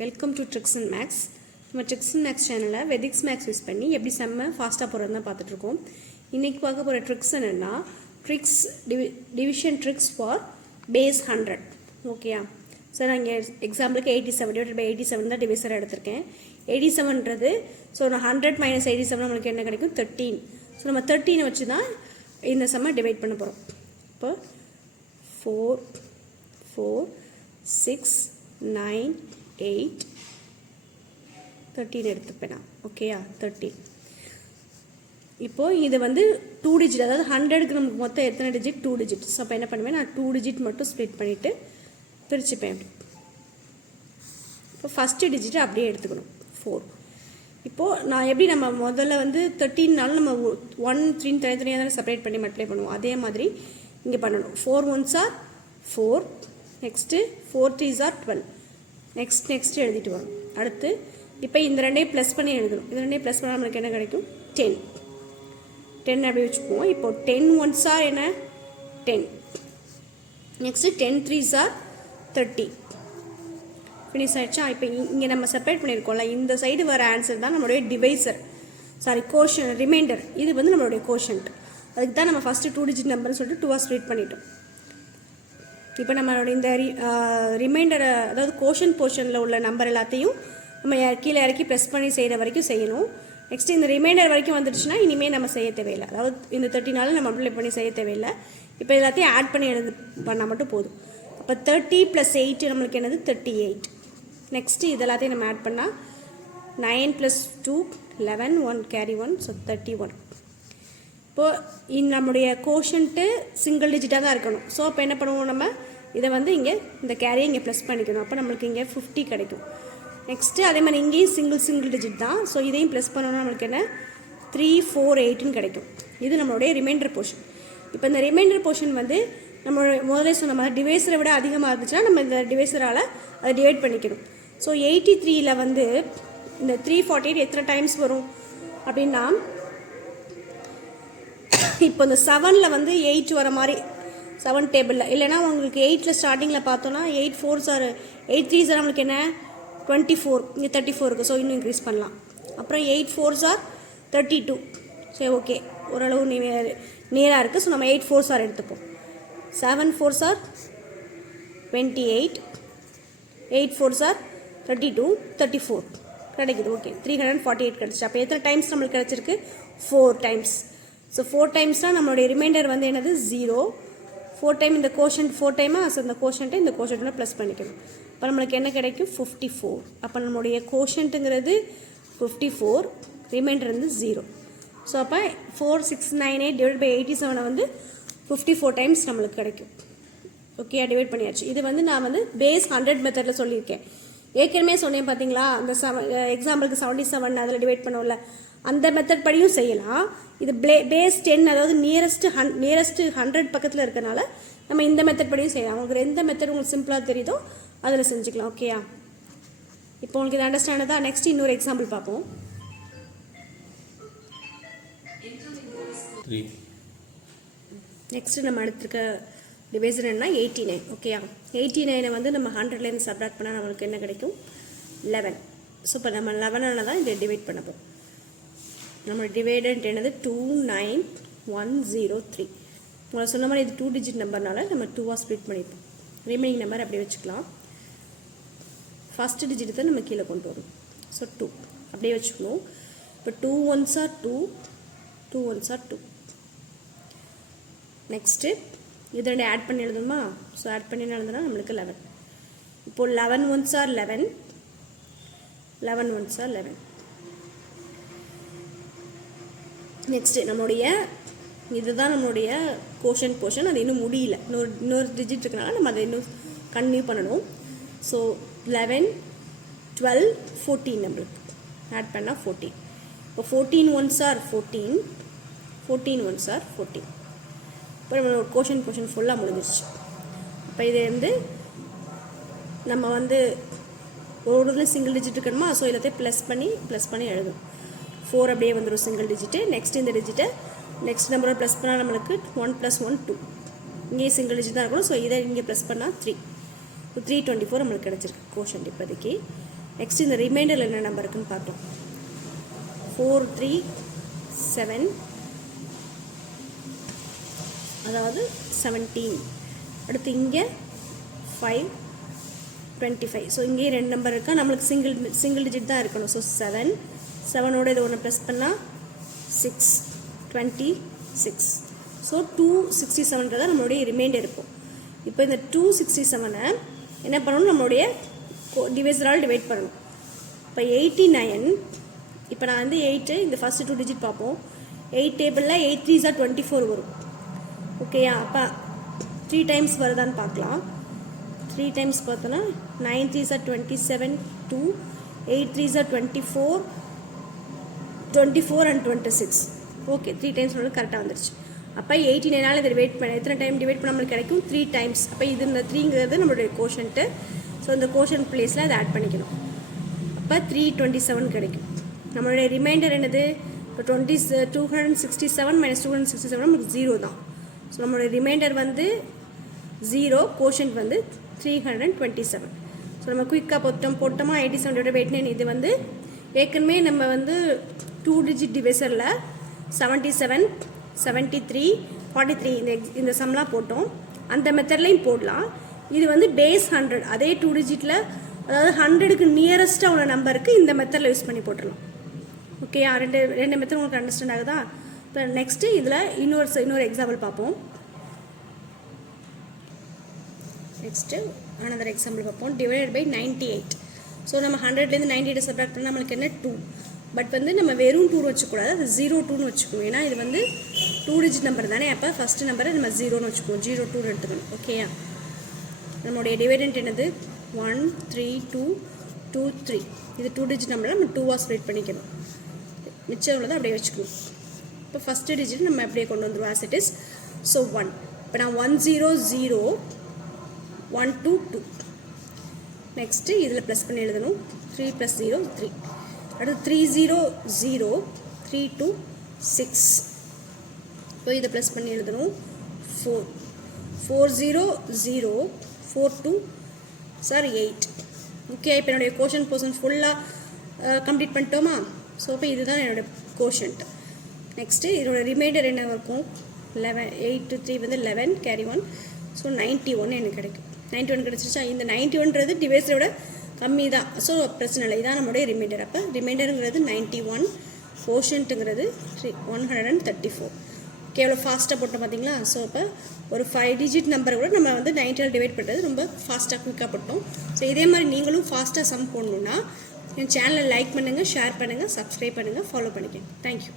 Welcome to tricks and maths. நம்ம tricks and maths சேனலில் Vedic maths use பண்ணி எப்படி செம்ம ஃபாஸ்ட்டாக போகிறது தான் பார்த்துட்ருக்கோம். இன்றைக்கி பார்க்க போகிற ட்ரிக்ஸ் என்னென்னா tricks division tricks for base 100. ஓகேயா சார், நான் இங்கே எக்ஸாம்பிளுக்கு 87/87 தான் டிவிசர் எடுத்திருக்கேன். 87ன்றது ஸோ நான் 100 - 87 நம்மளுக்கு என்ன கிடைக்கும் 13. ஸோ நம்ம 13 வச்சு தான் இந்த செம்ம டிவைட் பண்ண போகிறோம். இப்போ 4 4 6 9 8 13 எடுத்துப்பேன் நான். ஓகேயா 13. இப்போது இது வந்து 2 டிஜிட், அதாவது 100க்கு நமக்கு மொத்தம் எத்தனை டிஜிட் 2 டிஜிட். ஸோ அப்போ என்ன பண்ணுவேன், நான் 2 டிஜிட் மட்டும் ஸ்ப்ளிட் பண்ணிவிட்டு பிரிச்சுப்பேன். இப்போ ஃபஸ்ட்டு டிஜிட் அப்படியே எடுத்துக்கணும் 4. இப்போது நான் எப்படி நம்ம முதல்ல வந்து 13 நம்ம 1 3 தனித்தனியாக தானே செப்பரேட் பண்ணி மல்டிப்ளை பண்ணுவோம், அதே மாதிரி இங்கே பண்ணணும். 4 1s are 4, next 4 3s are 12, next எழுதிட்டு வரும். அடுத்து இப்போ இந்த ரெண்டையும் ப்ளஸ் பண்ணி எழுதணும். இந்த ரெண்டையும் ப்ளஸ் பண்ணால் நம்மளுக்கு என்ன கிடைக்கும் 10 அப்படி வச்சுக்குவோம். இப்போ 10 1s are என்ன 10, நெக்ஸ்ட்டு 10 3s are 30. ஃபினிஷ் ஆகிடுச்சா? இப்போ இங்கே நம்ம செப்பரேட் பண்ணியிருக்கோம்ல, இந்த சைடு வர ஆன்சர் தான் நம்மளுடைய டிவைசர், கோஷன் ரிமைண்டர். இது வந்து நம்மளுடைய கோஷன்ட். அதுக்கு தான் நம்ம ஃபஸ்ட்டு 2 டிஜிட் நம்பர்னு சொல்லிட்டு 2 ஸ்ப்ளிட் பண்ணிட்டோம். இப்போ நம்மளோட இந்த ரிமைண்டரை, அதாவது கோஷன் போர்ஷனில் உள்ள நம்பர் எல்லாத்தையும் நம்ம கீழே இறக்கி ப்ரெஸ் பண்ணி செய்கிற வரைக்கும் செய்யணும். நெக்ஸ்ட்டு இந்த ரிமைண்டர் வரைக்கும் வந்துடுச்சுன்னா இனிமேல் நம்ம செய்ய தேவையில்லை, அதாவது இந்த 13 நம்ம மல்டிப்ளை பண்ணி செய்ய தேவையில்லை. இப்போ எல்லாத்தையும் ஆட் பண்ணி பண்ணால் மட்டும் போதும். அப்போ 30 + 8 நம்மளுக்கு என்னது 38. நெக்ஸ்ட்டு இது எல்லாத்தையும் நம்ம ஆட் பண்ணால் 9 + 2 11, 1 கேரி 1, ஸோ 31. இப்போது நம்முடைய கோஷன்ட்டு சிங்கிள் டிஜிட்டாக தான் இருக்கணும். ஸோ அப்போ என்ன பண்ணுவோம், நம்ம இதை வந்து இங்கே இந்த கேரியை இங்கே ப்ளஸ் பண்ணிக்கணும். அப்போ நம்மளுக்கு இங்கே 50 கிடைக்கும். நெக்ஸ்ட்டு அதே மாதிரி இங்கேயும் சிங்கிள் டிஜிட் தான். ஸோ இதையும் ப்ளஸ் பண்ணோன்னா நம்மளுக்கு என்ன 3 4 8ன்னு கிடைக்கும். இது நம்மளுடைய ரிமைண்டர் போர்ஷன். இப்போ இந்த ரிமைண்டர் போர்ஷன் வந்து நம்மளோட முதலே சொன்ன மாதிரி டிவைஸரை விட அதிகமாக இருந்துச்சுன்னா நம்ம இந்த டிவைஸரால் அதை டிவைட் பண்ணிக்கணும். ஸோ 83ல் வந்து இந்த 348 எத்தனை டைம்ஸ் வரும் அப்படின்னா, இப்போ இந்த 7ல் வந்து 8 வர மாதிரி 7 டேபிளில், இல்லைனா உங்களுக்கு 8ல் ஸ்டார்டிங்கில் பார்த்தோன்னா 8 4s are 8 3s are நம்மளுக்கு என்ன 24, இங்கே 34 இருக்குது. ஸோ இன்னும் இன்க்ரீஸ் பண்ணலாம். அப்புறம் 8 4s are 32. சரி, ஓகே, ஓரளவு நேராக இருக்குது. ஸோ நம்ம 8 4s are எடுத்துப்போம். 7 4s are 28, 8 4s are 32, 34 கிடைக்குது. ஓகே, 348 கிடச்சிச்சு. அப்போ எத்தனை டைம்ஸ் நம்மளுக்கு கிடச்சிருக்கு 4 டைம்ஸ். ஸோ 4 டைம்ஸ்னால் நம்மளுடைய ரிமைண்டர் வந்து என்னது 0. 4 டைம் இந்த கோஷன்ட் 4 டைமாக, ஸோ இந்த கோஷன்ட்டை இந்த கோஷன்ட்டில் ப்ளஸ் பண்ணிக்கணும். அப்போ நம்மளுக்கு என்ன கிடைக்கும் 54. அப்போ நம்மளுடைய கோஷன்ட்டுங்கிறது 54, ரிமைண்டர் வந்து 0. ஸோ அப்போ 4 6 9 8 / 87 வந்து 54 டைம்ஸ் நம்மளுக்கு கிடைக்கும். ஓகே, டிவைட் பண்ணியாச்சு. இது வந்து நான் வந்து பேஸ் 100 மெத்தடில் சொல்லியிருக்கேன். ஏற்கனவே சொன்னேன் பார்த்தீங்களா, அந்த எக்ஸாம்பிளுக்கு 77 அதில் டிவைட் பண்ணோம்ல, அந்த மெத்தட் படியும் செய்யலாம். இது பேஸ் 10, அதாவது நியரஸ்ட்டு 100 பக்கத்தில் இருக்கனால நம்ம இந்த மெத்தட் படியும் செய்யலாம். உங்களுக்கு எந்த மெத்தட் உங்களுக்கு சிம்பிளாக தெரியுதோ அதில் செஞ்சுக்கலாம். ஓகேயா, இப்போ உங்களுக்கு இது அண்டர்ஸ்டாண்ட் தான். நெக்ஸ்ட் இன்னொரு எக்ஸாம்பிள் பார்ப்போம். நெக்ஸ்ட்டு நம்ம எடுத்துருக்க டிவைசர் என்ன 89. ஓகேயா, 89 வந்து நம்ம 100லேருந்து சப்ராக்ட் பண்ணால் நம்மளுக்கு என்ன கிடைக்கும் 11. ஸோ இப்போ நம்ம 11ஆல் தான் இதை டிவைட் பண்ண போகிறோம். நம்ம டிவைடட் என்னது 29103. உங்களை சொன்ன மாதிரி இது 2 டிஜிட் நம்பர்னால நம்ம 2ஆக ஸ்ப்ளிட் பண்ணியிருப்போம். ரிமைனிங் நம்பர் அப்படியே வச்சுக்கலாம். ஃபஸ்ட்டு டிஜிட் தான் நம்ம கீழே கொண்டு வரும். ஸோ 2 அப்படியே வச்சுக்கணும். இப்போ 2 1s are 2, 2 1s are 2. Next இது ரெண்டு ஆட் பண்ணி எழுதணுமா? ஸோ ஆட் பண்ணி எழுதுனா நம்மளுக்கு 11. இப்போது 11 1s are 11, 11 1s are 11. Next நம்மளுடைய இதுதான் நம்மளுடைய கோஷன் போர்ஷன். அது இன்னும் முடியல, இன்னொரு டிஜிட் இருக்கனால நம்ம அதை இன்னும் கன்டினியூ பண்ணணும். ஸோ 11 12 14 நம்மளுக்கு ஆட் பண்ணால் 14. இப்போ 14 1s are 14, 14 1s are 14. இப்போ நம்மளோட கோஷன் ஃபுல்லாக முடிஞ்சிருச்சு. இப்போ இது வந்து நம்ம வந்து ஒரு சிங்கிள் டிஜிட் இருக்கணுமா? ஸோ எல்லாத்தையும் ப்ளஸ் பண்ணி எழுதும். 4 அப்படியே வந்துடும் சிங்கிள் டிஜிட்டு. நெக்ஸ்ட் இந்த டிஜிட்டை நெக்ஸ்ட் நம்பரை ப்ளஸ் பண்ணால் நம்மளுக்கு 1 + 1 2. இங்கே சிங்கிள் டிஜிட் தான் இருக்கணும். ஸோ இதை இங்கே ப்ளஸ் பண்ணால் 3. 324 நம்மளுக்கு கிடச்சிருக்கு கோஷன்ட் இப்போதைக்கு. நெக்ஸ்ட் இந்த ரிமைண்டரில் என்ன நம்பர் இருக்குன்னு பார்த்தோம். 4 3 7 அதாவது 17. அடுத்து இங்கே 5 25. ஸோ இங்கேயே 2 நம்பர் இருக்கா, நம்மளுக்கு சிங்கிள் டிஜிட் தான் இருக்கணும். ஸோ 7 7ஓட இது ஒன்று ப்ளஸ் பண்ணால் 6 26. ஸோ 267 தான் நம்மளுடைய ரிமைண்டர் இருக்கும். இப்போ இந்த 267 என்ன பண்ணணும், நம்மளுடைய டிவைசரால் டிவைட் பண்ணணும். இப்போ 89. இப்போ நான் வந்து 8 இந்த ஃபஸ்ட்டு 2 டிஜிட் பார்ப்போம். 8 டேபிளில் 8 3s are 24 வரும். ஓகேயா, அப்போ 3 டைம்ஸ் வருதான்னு பார்க்கலாம். 3 டைம்ஸ் பார்த்தோன்னா 9 3s are 27 2 8 3s are 24 and 26. Okay, 3 times கரெக்டாக வந்துருச்சு. அப்போ 89 இதை டிவைட் பண்ண எத்தனை டைம் டிவைட் பண்ண நம்மளுக்கு கிடைக்கும், 3 டைம்ஸ். அப்போ இது இந்த 3ங்கிறது நம்மளுடைய கோஷன்ட்டு. ஸோ இந்த கோஷன் பிளேஸில் அதை ஆட் பண்ணிக்கணும். அப்போ 327 கிடைக்கும். நம்மளுடைய ரிமைண்டர் என்னது, இப்போ 267 - 267 நமக்கு 0 தான். ஸோ நம்மளுடைய ரிமைண்டர் வந்து 0, கோஷன்ட் வந்து 327. ஸோ நம்ம குயிக்காக போட்டோமா 87/89. இது வந்து ஏற்கனவே நம்ம வந்து 2 டிஜிட் டிவைசரில் 77 73 43 இந்த சம்லாம் போட்டோம். அந்த மெத்தட்லையும் போடலாம். இது வந்து பேஸ் 100, அதே 2 டிஜிட்டில், அதாவது 100க்கு நியரஸ்ட்டாக உள்ள நம்பருக்கு இந்த மெத்தடில் யூஸ் பண்ணி போட்டுடலாம். ஓகேயா, ரெண்டு மெத்தட் உங்களுக்கு அண்டர்ஸ்டாண்ட் ஆகுதா? இப்போ நெக்ஸ்ட்டு இதில் இன்னொரு எக்ஸாம்பிள் பார்ப்போம். நெக்ஸ்ட்டு அனதர் எக்ஸாம்பிள் பார்ப்போம். Divided by 98. ஸோ நம்ம 100லேருந்து 98 சப்ராக்ட் பண்ணால் நம்மளுக்கு என்ன 2. பட் வந்து நம்ம வெறும் 2 வச்சுக்கூடாது, அது 02ன்னு வச்சுக்குவோம். ஏன்னா இது வந்து 2 டிஜிட் நம்பர் தானே. அப்போ ஃபஸ்ட்டு நம்பரை நம்ம 0ன்னு வச்சுக்குவோம், 02ன்னு எடுத்துக்கணும். ஓகேயா, நம்மளுடைய டிவைடண்ட் என்னது 1 3 2 2 3. இது 2 டிஜிட் நம்பரை நம்ம 2ஆக ஸ்ப்ளிட் பண்ணிக்கணும். மிச்சம் உள்ளதை அப்படியே வச்சுக்கணும். இப்போ ஃபஸ்ட்டு டிஜிட் நம்ம அப்படியே கொண்டு வந்துடுவோம் ஆஸ் இட் இஸ். ஸோ 1. இப்போ நான் 100 1 2 2. நெக்ஸ்ட்டு இதில் ப்ளஸ் பண்ணி எழுதணும். 3 + 0 3. அடுத்து 300 3 2 6. இப்போ இதை ப்ளஸ் பண்ணி எழுதணும். 4 400 4 2 8. ஓகே, இப்போ என்னுடைய கோஷன் போர்ஷன் ஃபுல்லாக கம்ப்ளீட் பண்ணிட்டோமா? ஸோ இப்போ இதுதான் என்னோடய கோஷன்ட். நெக்ஸ்ட்டு இதோட ரிமைண்டர் என்ன இருக்கும், 11 8 3 வந்து 11 கேரி 1. ஸோ 91 எனக்கு கிடைக்கும். 91 கிடச்சிருச்சா? இந்த 91ன்றது டிவைஸரோட கம்மி தான். ஸோ பிரச்சனை இல்லை, இதான் நம்மளுடைய ரிமைண்டர். அப்போ ரிமைண்டருங்கிறது 91, கோஷன்ட்டுங்கிறது 134. எவ்வளோ ஃபாஸ்ட்டாக போட்டோம் பார்த்தீங்களா? ஸோ இப்போ ஒரு 5 டிஜிட் நம்பரை கூட நம்ம வந்து 90 டிவைட் பண்ணுறது ரொம்ப ஃபாஸ்ட்டாக குயிக்காக போட்டோம். ஸோ இதே மாதிரி நீங்களும் ஃபாஸ்ட்டாக சம் போடணுன்னா என் சேனலை லைக் பண்ணுங்கள், ஷேர் பண்ணுங்கள், சப்ஸ்கிரைப் பண்ணுங்கள், ஃபாலோ பண்ணிக்கங்க. தேங்க்யூ.